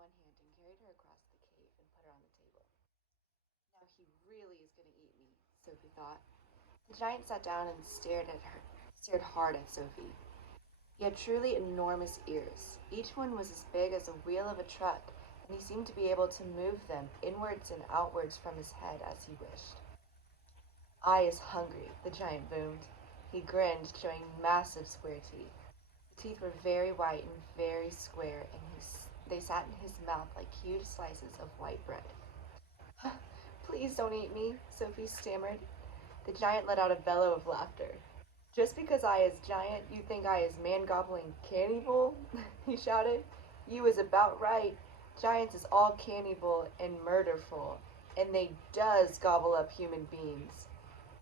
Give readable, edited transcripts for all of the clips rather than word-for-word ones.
one hand and carried her across the cave and put her on the table. Now he really is going to eat me, Sophie thought. The giant sat down and stared hard at Sophie. He had truly enormous ears. Each one was as big as a wheel of a truck, and he seemed to be able to move them inwards and outwards from his head as he wished. I is hungry, the giant boomed. He grinned, showing massive square teeth. The teeth were very white and very square, and they sat in his mouth like huge slices of white bread. Please don't eat me, Sophie stammered. The giant let out a bellow of laughter. Just because I is giant, you think I is man-gobbling cannibal? He shouted. You is about right. Giants is all cannibal and murderful, and they does gobble up human beings.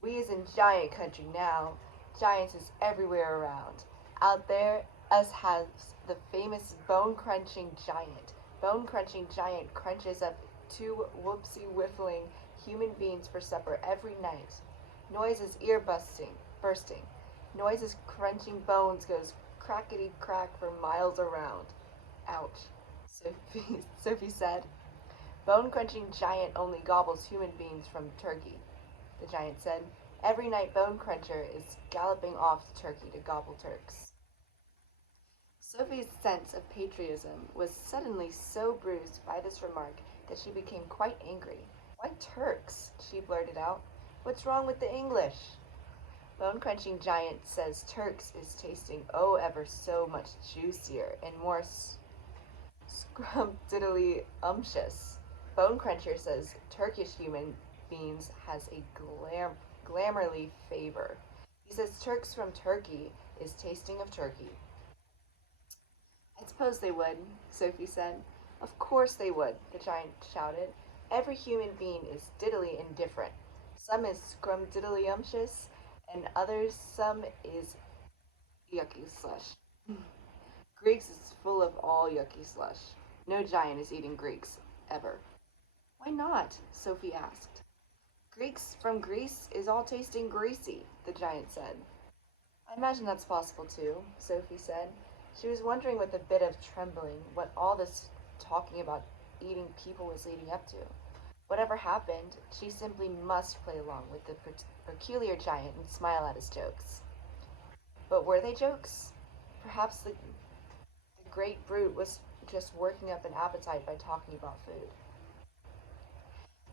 We is in giant country now. Giants is everywhere around. Out there, us has the famous bone-crunching giant. Bone-crunching giant crunches up two whoopsie-whiffling human beings for supper every night. Noise is bursting. Noise is crunching bones goes crackety-crack for miles around. Ouch, Sophie said. Bone-crunching giant only gobbles human beings from Turkey, the giant said. Every night Bone Cruncher is galloping off to Turkey to gobble Turks. Sophie's sense of patriotism was suddenly so bruised by this remark that she became quite angry. Why Turks? She blurted out. What's wrong with the English? Bone Crunching Giant says Turks is tasting ever so much juicier and more scrumptiddly umptious. Bone Cruncher says Turkish human beans has a glamourly favor. He says Turks from Turkey is tasting of turkey. I suppose they would, Sophie said. Of course they would, the giant shouted. Every human being is diddly indifferent. Some is scrumdiddlyumptious, and others some is yucky slush. Greeks is full of all yucky slush. No giant is eating Greeks, ever. Why not? Sophie asked. Greeks from Greece is all tasting greasy, the giant said. I imagine that's possible too, Sophie said. She was wondering with a bit of trembling what all this talking about eating people was leading up to. Whatever happened, she simply must play along with the peculiar giant and smile at his jokes. But were they jokes? Perhaps the great brute was just working up an appetite by talking about food.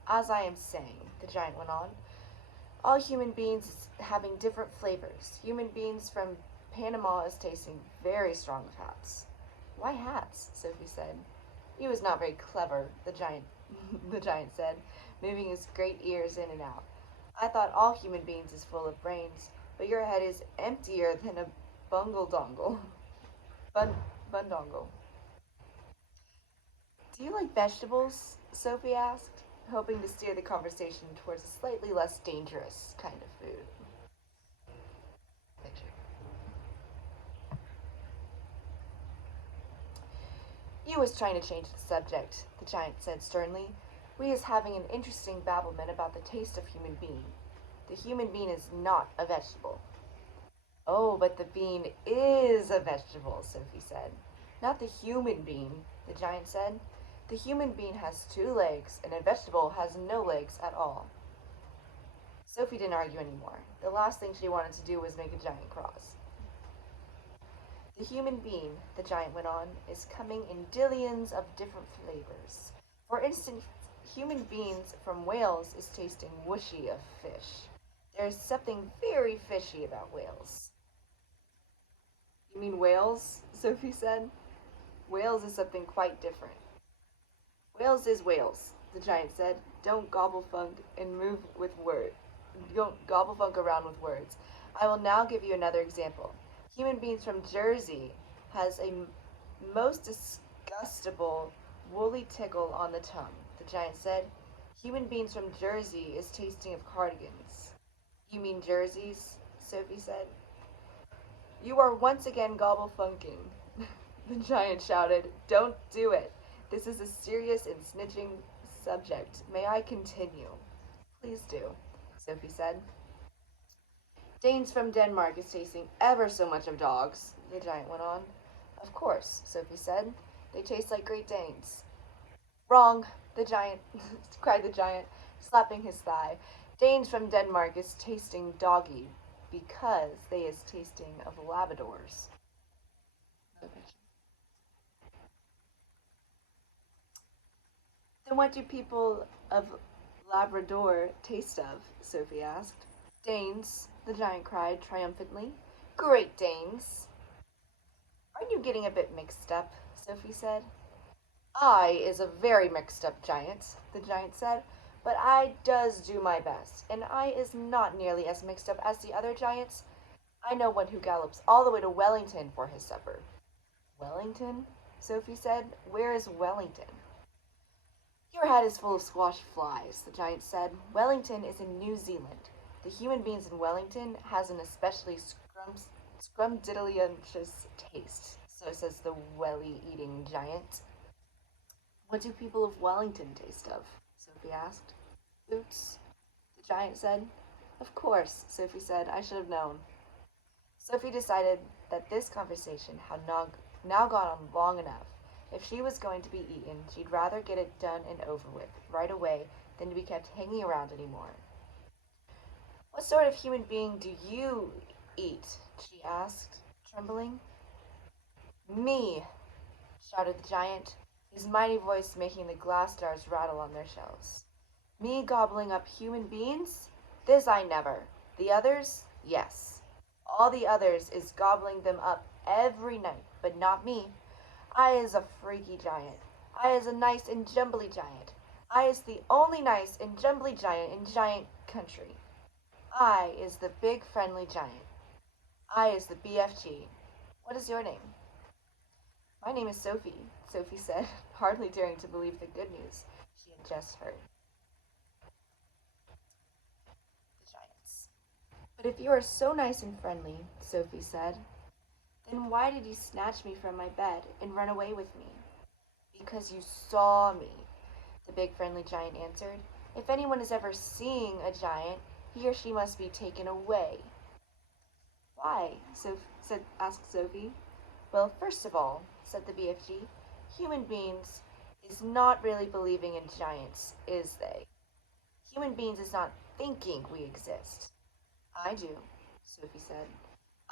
As I am saying, the giant went on, all human beings having different flavors. Human beings from Panama is tasting very strong of hats. Why hats? Sophie said. He was not very clever, the giant said, moving his great ears in and out. I thought all human beings is full of brains, but your head is emptier than a bungle dongle. Bundongle. Do you like vegetables? Sophie asked, hoping to steer the conversation towards a slightly less dangerous kind of food. Picture. You was trying to change the subject, the giant said sternly. We is having an interesting babblement about the taste of human being. The human being is not a vegetable. Oh, but the bean is a vegetable, Sophie said. Not the human bean, the giant said. The human being has 2 legs, and a vegetable has no legs at all. Sophie didn't argue anymore. The last thing she wanted to do was make a giant cross. The human being, the giant went on, is coming in dillions of different flavors. For instance, human beings from Wales is tasting whooshy of fish. There's something very fishy about Wales. You mean whales? Sophie said. Wales is something quite different. Wales is Wales, the giant said. Don't gobblefunk and move with words. Don't gobblefunk around with words. I will now give you another example. Human beings from Jersey has a most disgustable woolly tickle on the tongue, the giant said. Human beings from Jersey is tasting of cardigans. You mean jerseys? Sophie said. You are once again gobblefunking, the giant shouted. Don't do it. This is a serious and snitching subject. May I continue? Please do, Sophie said. Danes from Denmark is tasting ever so much of dogs, the giant went on. Of course, Sophie said. They taste like Great Danes. Wrong, the giant, cried the giant, slapping his thigh. Danes from Denmark is tasting doggy because they is tasting of Labradors. Then what do people of Labrador taste of? Sophie asked. Danes, the giant cried triumphantly. Great Danes! Aren't you getting a bit mixed up? Sophie said. I is a very mixed up giant, the giant said, but I does do my best, and I is not nearly as mixed up as the other giants. I know one who gallops all the way to Wellington for his supper. Wellington? Sophie said. Where is Wellington? Your head is full of squash flies, the giant said. Wellington is in New Zealand. The human beings in Wellington has an especially scrumdiddlyumptious taste, so says the welly-eating giant. What do people of Wellington taste of? Sophie asked. Boots, the giant said. Of course, Sophie said. I should have known. Sophie decided that this conversation had now gone on long enough. If she was going to be eaten, she'd rather get it done and over with right away than to be kept hanging around anymore. What sort of human being do you eat? She asked, trembling. Me, shouted the giant, his mighty voice making the glass stars rattle on their shelves. Me gobbling up human beings? This I never. The others? Yes. All the others is gobbling them up every night, but not me. I is a freaky giant. I is a nice and jumbly giant. I is the only nice and jumbly giant in giant country. I is the big friendly giant. I is the BFG. What is your name? My name is Sophie, Sophie said, hardly daring to believe the good news she had just heard. The giants. But if you are so nice and friendly, Sophie said, then why did you snatch me from my bed and run away with me? Because you saw me, the big friendly giant answered. If anyone is ever seeing a giant, he or she must be taken away. Why? Asked Sophie. Well, first of all, said the BFG, human beings is not really believing in giants, is they? Human beings is not thinking we exist. I do, Sophie said.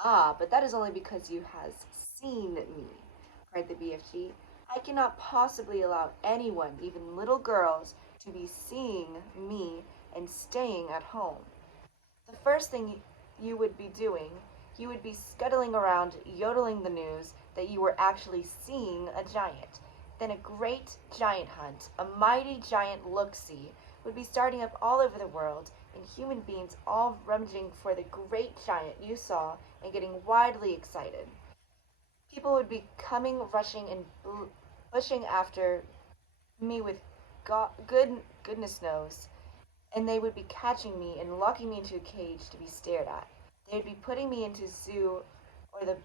Ah, but that is only because you has seen me, cried the BFG. I cannot possibly allow anyone, even little girls, to be seeing me and staying at home. The first thing you would be doing, you would be scuttling around yodeling the news that you were actually seeing a giant. Then a great giant hunt, a mighty giant look-see, would be starting up all over the world, and human beings all rummaging for the great giant you saw and getting widely excited. People would be coming, rushing, and pushing after me with goodness knows, and they would be catching me and locking me into a cage to be stared at. They would be putting me into zoo or the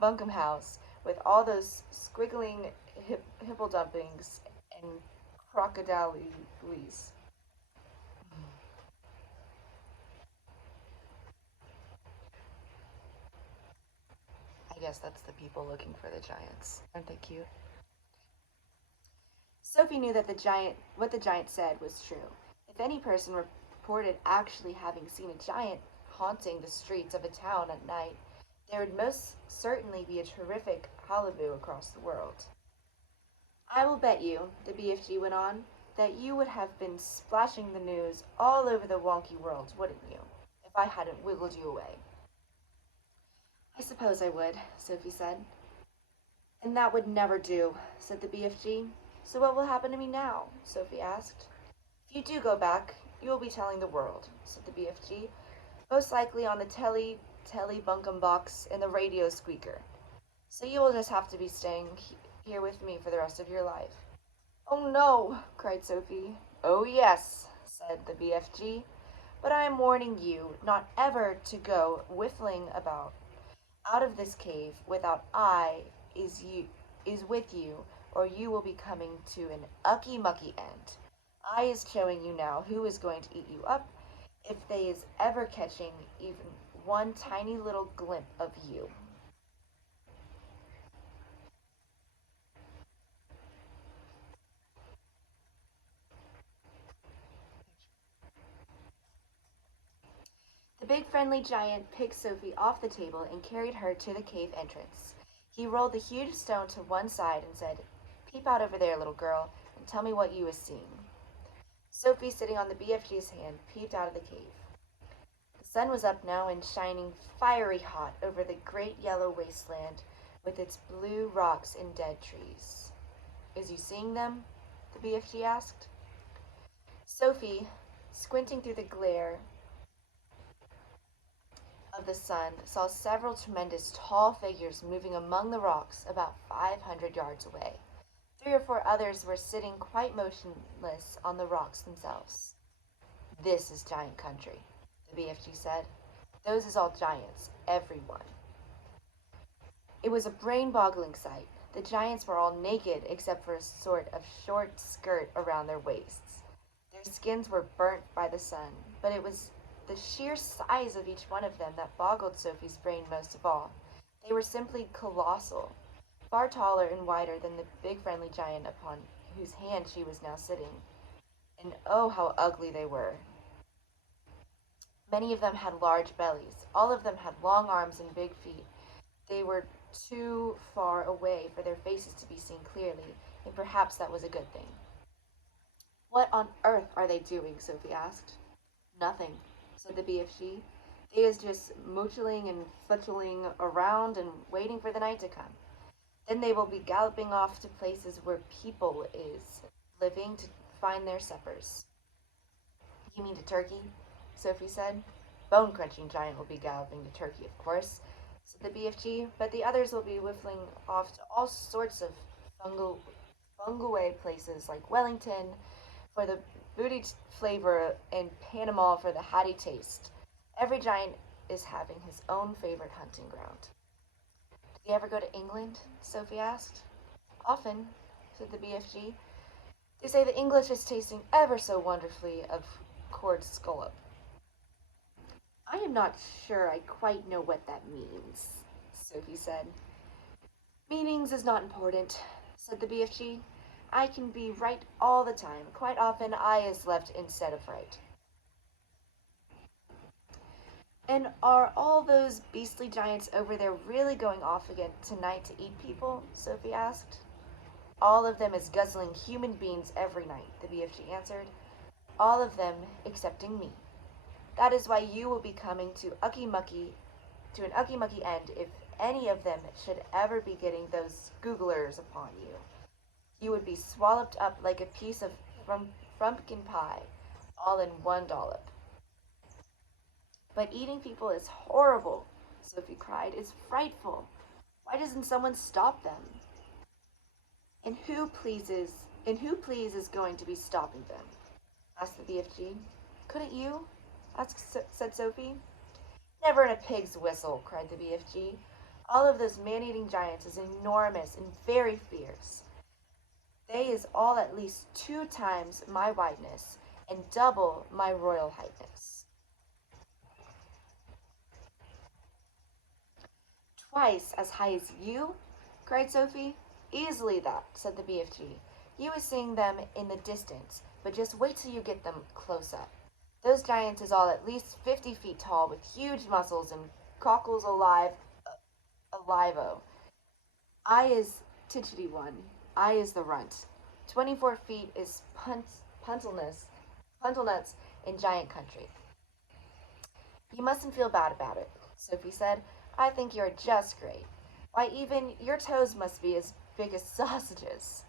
bunkum house with all those squiggling hippodumpings and crocodiles. I guess that's the people looking for the giants. Aren't they cute? Sophie knew that what the giant said was true. If any person reported actually having seen a giant haunting the streets of a town at night, there would most certainly be a terrific hullabaloo across the world. I will bet you, the BFG went on, that you would have been splashing the news all over the wonky world, wouldn't you, if I hadn't wiggled you away? I suppose I would, Sophie said. And that would never do, said the BFG. So what will happen to me now? Sophie asked. If you do go back, you will be telling the world, said the BFG. Most likely on the telly bunkum box and the radio squeaker. So you will just have to be staying here with me for the rest of your life. Oh no, cried Sophie. Oh yes, said the BFG. But I am warning you not ever to go whiffling about out of this cave without is with you, or you will be coming to an ucky mucky end. I is showing you now who is going to eat you up if they is ever catching even one tiny little glimpse of you. The big friendly giant picked Sophie off the table and carried her to the cave entrance. He rolled the huge stone to one side and said, "Peep out over there, little girl, and tell me what you was seeing." Sophie, sitting on the BFG's hand, peeped out of the cave. The sun was up now and shining fiery hot over the great yellow wasteland with its blue rocks and dead trees. "Is you seeing them?" the BFG asked. Sophie, squinting through the glare of the sun, saw several tremendous tall figures moving among the rocks about 500 yards away. 3 or 4 others were sitting quite motionless on the rocks themselves. "This is giant country," the BFG said. "Those is all giants, every one." It was a brain-boggling sight. The giants were all naked except for a sort of short skirt around their waists. Their skins were burnt by the sun, but it was the sheer size of each one of them that boggled Sophie's brain most of all. They were simply colossal, far taller and wider than the big friendly giant upon whose hand she was now sitting. And oh, how ugly they were! Many of them had large bellies. All of them had long arms and big feet. They were too far away for their faces to be seen clearly, and perhaps that was a good thing. "What on earth are they doing?" Sophie asked. "Nothing," said the BFG. "They is just moochling and futchling around and waiting for the night to come. Then they will be galloping off to places where people is living to find their suppers." "You mean to Turkey?" Sophie said. "Bone-crunching giant will be galloping to Turkey, of course," said the BFG, "but the others will be whiffling off to all sorts of fungal places like Wellington for the booty flavor and Panama for the hatty taste. Every giant is having his own favorite hunting ground." "Do they ever go to England?" Sophie asked. "Often," said the BFG. "They say the English is tasting ever so wonderfully of cord scallop." "I am not sure I quite know what that means," Sophie said. "Meanings is not important," said the BFG. "I can be right all the time. Quite often I is left instead of right." "And are all those beastly giants over there really going off again tonight to eat people?" Sophie asked. "All of them is guzzling human beings every night," the BFG answered. "All of them excepting me. That is why you will be coming to an ucky mucky end if any of them should ever be getting those googlers upon you. You would be swallowed up like a piece of frumpkin pie, all in one dollop." "But eating people is horrible," Sophie cried. "It's frightful. Why doesn't someone stop them?" And who please is going to be stopping them?" asked the BFG. "Couldn't you?" said Sophie. "Never in a pig's whistle," cried the BFG. "All of those man-eating giants is enormous and very fierce. They is all at least 2 times my wideness and double my royal highness." "Twice as high as you?" cried Sophie. "Easily that," said the BFG. "You is seeing them in the distance, but just wait till you get them close up. Those giants is all at least 50 feet tall with huge muscles and cockles alive-o. I is titchety one. I is the runt. 24 feet is puntelnuts in giant country." "You mustn't feel bad about it," Sophie said. "I think you're just great. Why, even your toes must be as big as sausages."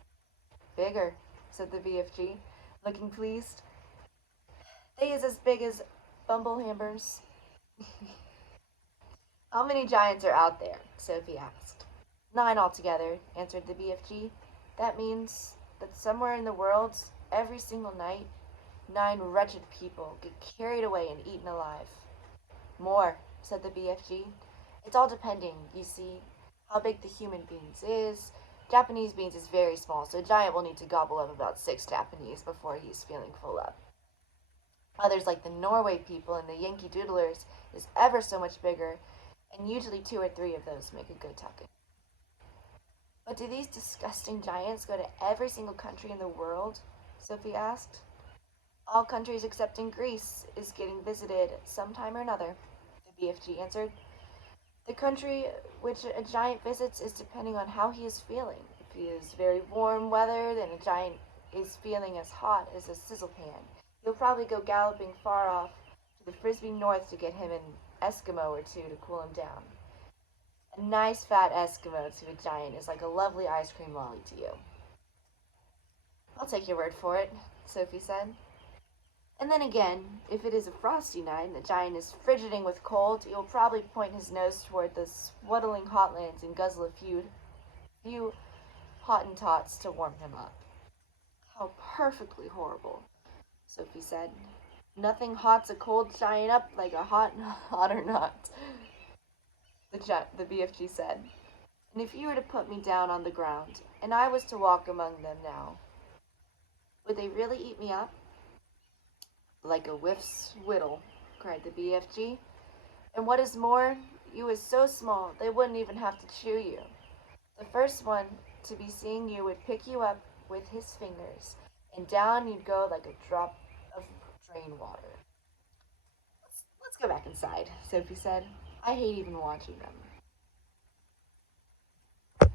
"Bigger," said the BFG, looking pleased. "They is as big as bumble hammers." "How many giants are out there?" Sophie asked. "9 altogether," answered the BFG. "That means that somewhere in the world, every single night, 9 wretched people get carried away and eaten alive." "More," said the BFG. "It's all depending, you see, how big the human beings is. Japanese beans is very small, so a giant will need to gobble up about 6 Japanese before he's feeling full up. Others, like the Norway people and the Yankee Doodlers, is ever so much bigger, and usually 2 or 3 of those make a good tucking." "But do these disgusting giants go to every single country in the world?" Sophie asked. All countries excepting Greece is getting visited sometime or another, the BFG answered. The country which a giant visits is depending on how he is feeling. If he is very warm weather, then a giant is feeling as hot as a sizzle pan. He'll probably go galloping far off to the frisbee north to get him an Eskimo or two to cool him down. A nice fat Eskimo to a giant is like a lovely ice cream lolly to you. I'll take your word for it, Sophie said. And then again, if it is a frosty night and the giant is frigiding with cold, he will probably point his nose toward the swaddling hotlands and guzzle a few Hottentots to warm him up. How perfectly horrible, Sophie said. Nothing hots a cold giant up like a hot hotter knot, the BFG said. And if you were to put me down on the ground, and I was to walk among them now, would they really eat me up? Like a whiff's whittle, cried the BFG. And what is more, you is so small they wouldn't even have to chew you. The first one to be seeing you would pick you up with his fingers, and down you'd go like a drop of drain water. Let's go back inside, Sophie said. I hate even watching them.